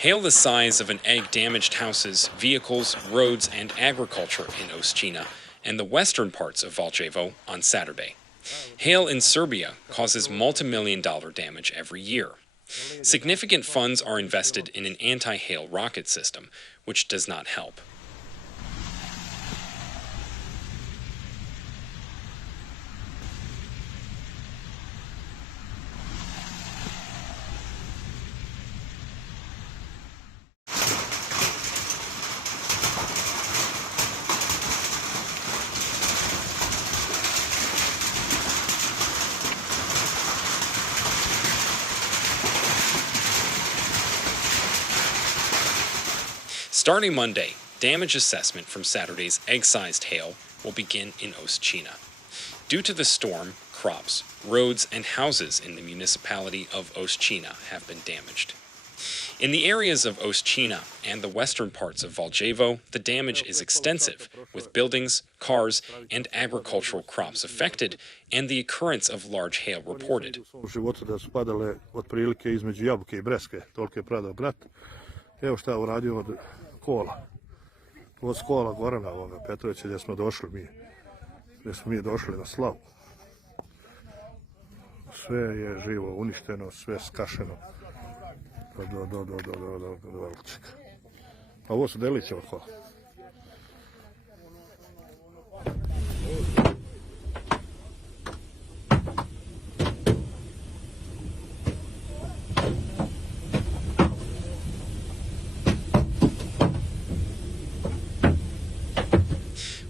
Hail the size of an egg damaged houses, vehicles, roads, and agriculture in Osečina and the western parts of Valjevo on Saturday. Hail in Serbia causes multimillion-dollar damage every year. Significant funds are invested in an anti-hail rocket system, which does not help. Starting Monday, damage assessment from Saturday's egg-sized hail will begin in Osečina. Due to the storm, crops, roads, and houses in the municipality of Osečina have been damaged. In the areas of Osečina and the western parts of Valjevo, the damage is extensive, with buildings, cars, and agricultural crops affected, and the occurrence of large hail reported. Kola. Od kola gore na ovoga Petrovića gdje smo mi došli na slavu. Sve je živo uništeno, sve skašeno do velčika. A ovo su deliće od kola.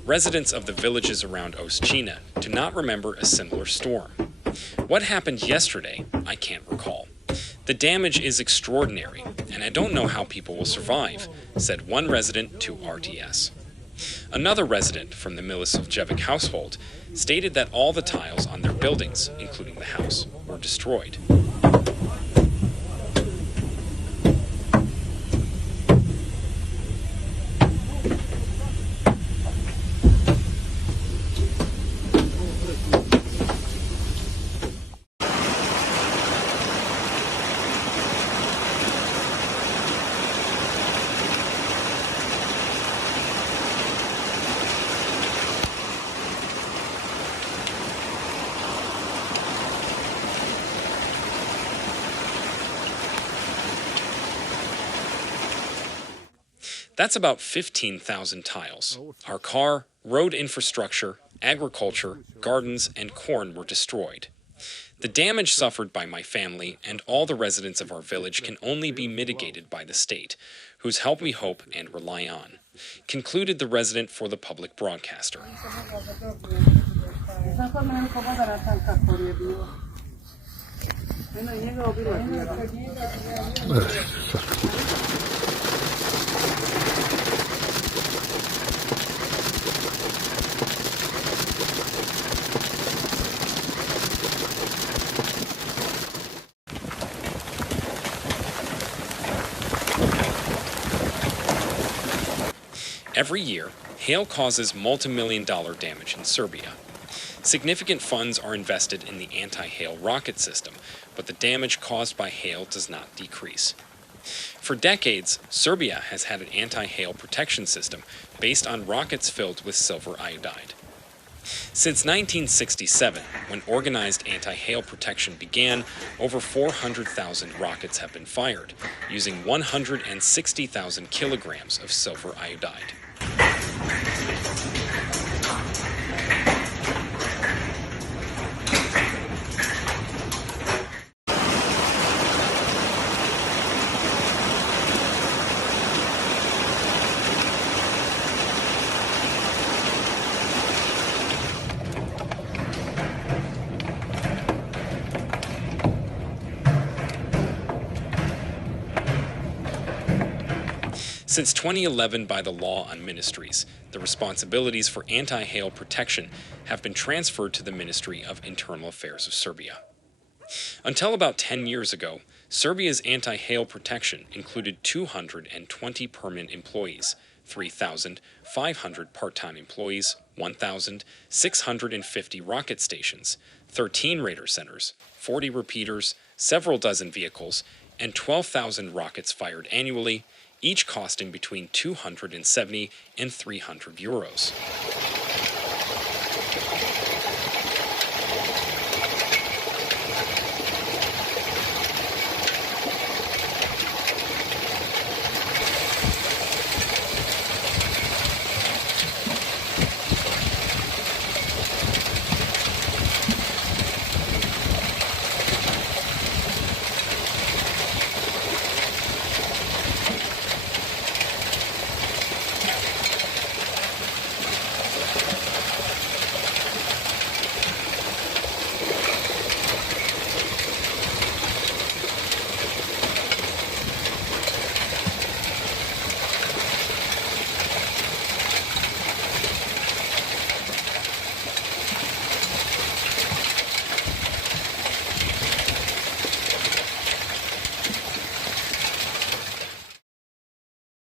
Residents of the villages around Osečina do not remember a similar storm. What happened yesterday, I can't recall. The damage is extraordinary, and I don't know how people will survive, said one resident to RTS. Another resident from the Milošević household stated that all the tiles on their buildings, including the house, were destroyed. That's about 15,000 tiles. Our car, road infrastructure, agriculture, gardens, and corn were destroyed. The damage suffered by my family and all the residents of our village can only be mitigated by the state, whose help we hope and rely on, concluded the resident for the public broadcaster. Every year, hail causes multimillion-dollar damage in Serbia. Significant funds are invested in the anti-hail rocket system, but the damage caused by hail does not decrease. For decades, Serbia has had an anti-hail protection system based on rockets filled with silver iodide. Since 1967, when organized anti-hail protection began, over 400,000 rockets have been fired, using 160,000 kilograms of silver iodide. Since 2011, by the law on ministries, the responsibilities for anti-hail protection have been transferred to the Ministry of Internal Affairs of Serbia. Until about 10 years ago, Serbia's anti-hail protection included 220 permanent employees, 3,500 part-time employees, 1,650 rocket stations, 13 radar centers, 40 repeaters, several dozen vehicles, and 12,000 rockets fired annually, each costing between 270 and 300 euros.